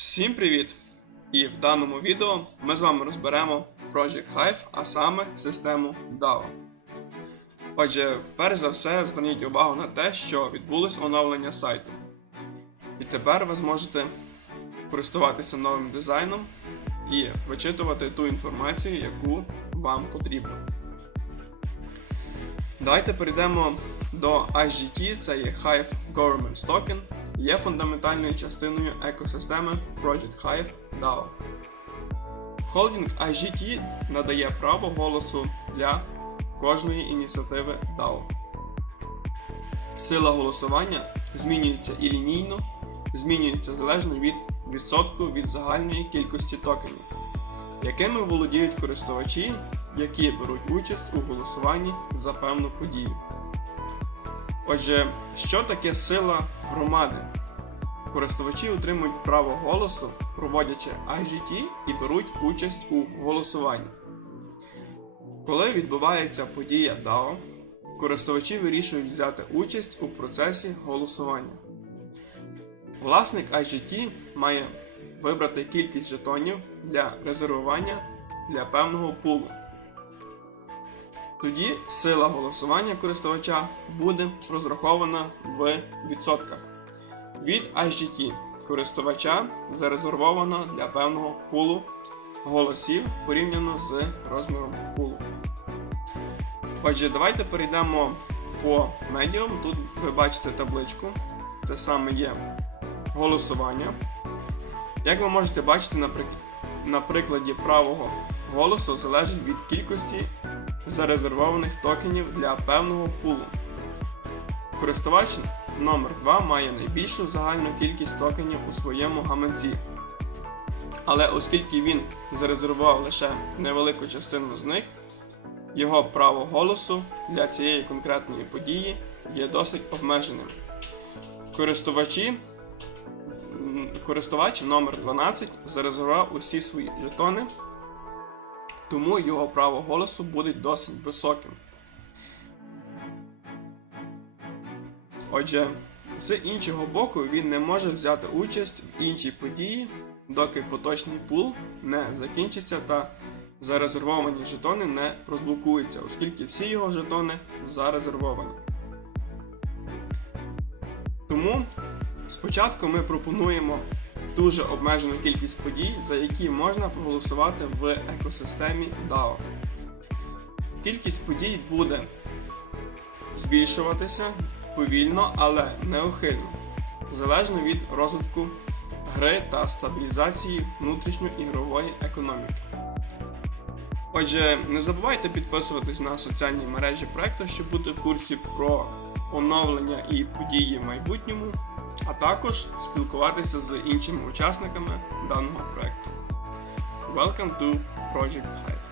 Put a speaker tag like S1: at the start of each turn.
S1: Всім привіт! І в даному відео ми з вами розберемо Project Hive, а саме систему DAO. Отже, перш за все, зверніть увагу на те, що відбулось оновлення сайту. І тепер ви зможете користуватися новим дизайном і вичитувати ту інформацію, яку вам потрібно. Давайте перейдемо до IGT, це є Hive Government Token, є фундаментальною частиною екосистеми Project Hive DAO. Холдинг IGT надає право голосу для кожної ініціативи DAO. Сила голосування змінюється і лінійно, змінюється залежно від відсотку від загальної кількості токенів, якими володіють користувачі, які беруть участь у голосуванні за певну подію. Отже, що таке сила громади? Користувачі отримують право голосу, проводячи IGT і беруть участь у голосуванні. Коли відбувається подія DAO, користувачі вирішують взяти участь у процесі голосування. Власник IGT має вибрати кількість жетонів для резервування для певного пулу. Тоді сила голосування користувача буде розрахована в відсотках. Від IGT користувача зарезервовано для певного пулу голосів порівняно з розміром пулу. Отже, давайте перейдемо по медіум. Тут ви бачите табличку. Це саме є голосування. Як ви можете бачити, на на прикладі правого голосу залежить від кількості зарезервованих токенів для певного пулу. Користувач номер 2 має найбільшу загальну кількість токенів у своєму гаманці. Але оскільки він зарезервував лише невелику частину з них, його право голосу для цієї конкретної події є досить обмеженим. Користувачі, користувач номер 12 зарезервував усі свої жетони тому його право голосу буде досить високим. Отже, з іншого боку, він не може взяти участь в іншій події, доки поточний пул не закінчиться та зарезервовані жетони не розблокуються, оскільки всі його жетони зарезервовані. Тому спочатку ми пропонуємо дуже обмежену кількість подій, за які можна проголосувати в екосистемі DAO. Кількість подій буде збільшуватися повільно, але неухильно, залежно від розвитку гри та стабілізації внутрішньоігрової економіки. Отже, не забувайте підписуватись на соціальні мережі проекту, щоб бути в курсі про оновлення і події в майбутньому а також спілкуватися з іншими учасниками даного проекту. Welcome to Project Hive!